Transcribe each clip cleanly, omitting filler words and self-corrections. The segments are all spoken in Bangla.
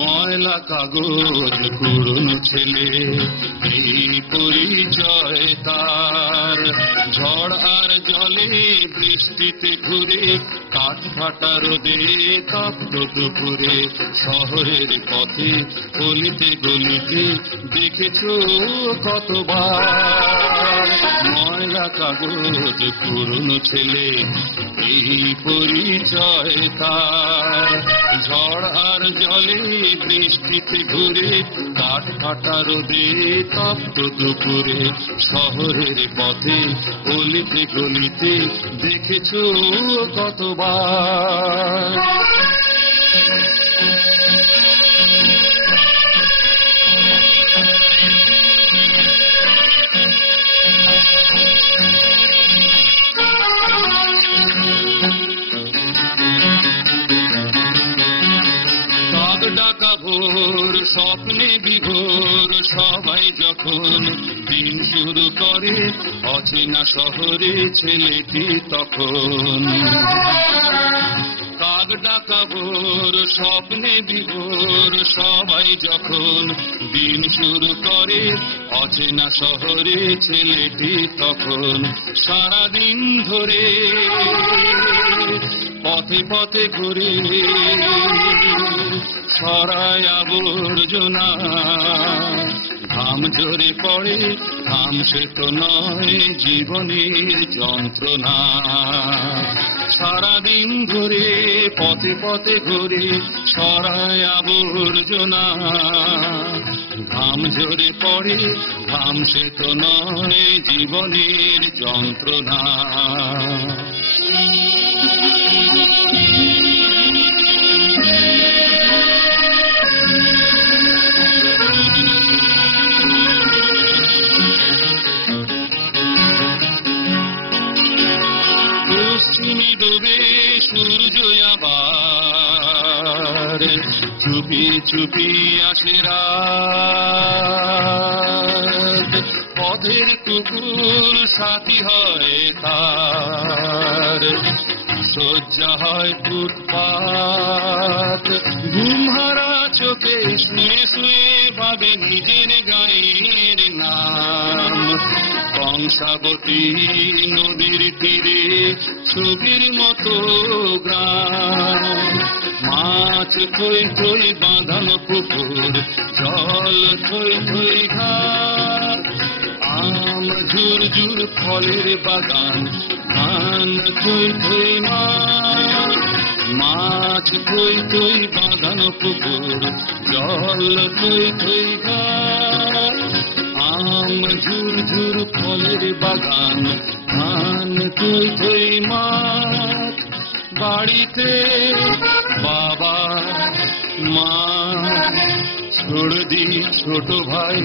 ময়লা কাগজ পুরনো ছেলে, এই পরিচয় তার। ঝড় আর জলে বৃষ্টিতে ঘুরে, কাঠ ফাটা রোদে তপ্ত দুপুরে, শহরের পথে গলিতে গলিতে দেখেছো কতবার। ময়লা কাগজ পুরনো ছেলে, এই পরিচয় তার। ঝড় আর জলে বৃষ্টিতে ঘুরে, কাঠ ফাটা রোদে তপ্ত দুপুরে, শহরের পথে গলিতে গলিতে দেখেছো কতবার। ডাকা ভোর স্বপ্নে বিভোর, সবাই যখন দিন শুরু করে, অচেনা শহরে ছেলেটি তখন। কাক ডাকা ভোর স্বপ্নে বিভোর, সবাই যখন দিন শুরু করে, অচেনা শহরে ছেলেটি তখন। সারাদিন ধরে পথে পথে ঘুরে, সরায় আবর্জনা, ঘাম ঝরে পড়ে, ঘাম সে তো নয় জীবনের যন্ত্রণা। সারাদিন ধরে পথে পথে ঘুরে, সরায় আবর্জনা, ঘাম ঝরে পড়ে, ঘাম সে তো নয় জীবনের যন্ত্রণা। পশ্চিমে ডুবে সূর্য আবার, চুপি চুপি আসে রাত। পথের কুকুর সাথী হয় তার, শয্যা হয় ফুটপাত। ঘুমহারা চোখে শুয়ে শুয়ে ভাবে নিজের গায়ের নাম। কংসাবতী নদীর তীরে ছবির মতো গ্রাম। মাছ থই থই বাঁধানো পুকুর, জল থই থই ঘাট। আম ঝুর ঝুর ফলের বাগান, ধান থই থই মাঠ। মাছ থই থই বাঁধানো পুকুর, জল থই থই ঘাট। আম ঝুর ঝুর ফলের বাগান, ধান থই থই মাঠ। বাড়িতে বাবা মা, ছোড়দি ছোট ভাই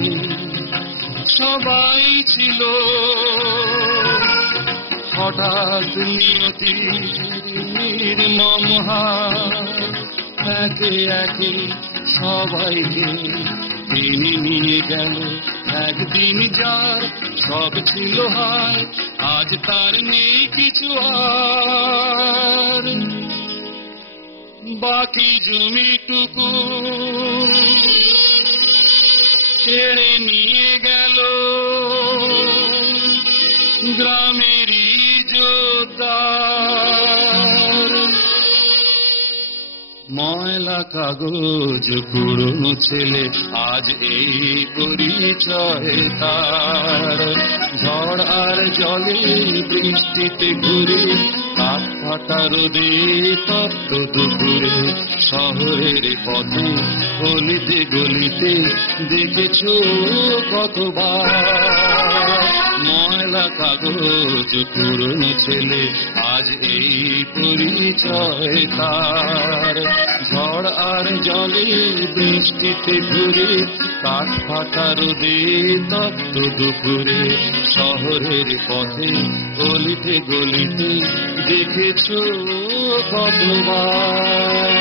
সবাই ছিল। হঠাৎ নিয়তি নির্মম হাত, একে একে সবাইকে তিনি নিয়ে গেল। একদিন যার সব ছিল হায়, আজ তার নেই কিছু আর। বাকি জমিটুকু ছেড়ে নিয়ে গেল গ্রামেরই জোরদার। ময়লা কাগজ পুরনো ছেলে, আজ এই পরিচয় তার। ঝড় আর জলে বৃষ্টিতে ঘুরে, কাঠ ফাটা রোদে তপ্ত দুপুরে, শহরের পথে গলিতে গলিতে দেখেছো কতবার। ময়লা কাগজ পুরনো ছেলে, আজ এই পরিচয় তার। ঝড় আর জলে বৃষ্টিতে ঘুরে, কাঠ ফাটা রোদে তপ্ত দুপুরে শহরের পথে গলিতে গলিতে দেখেছো কতবার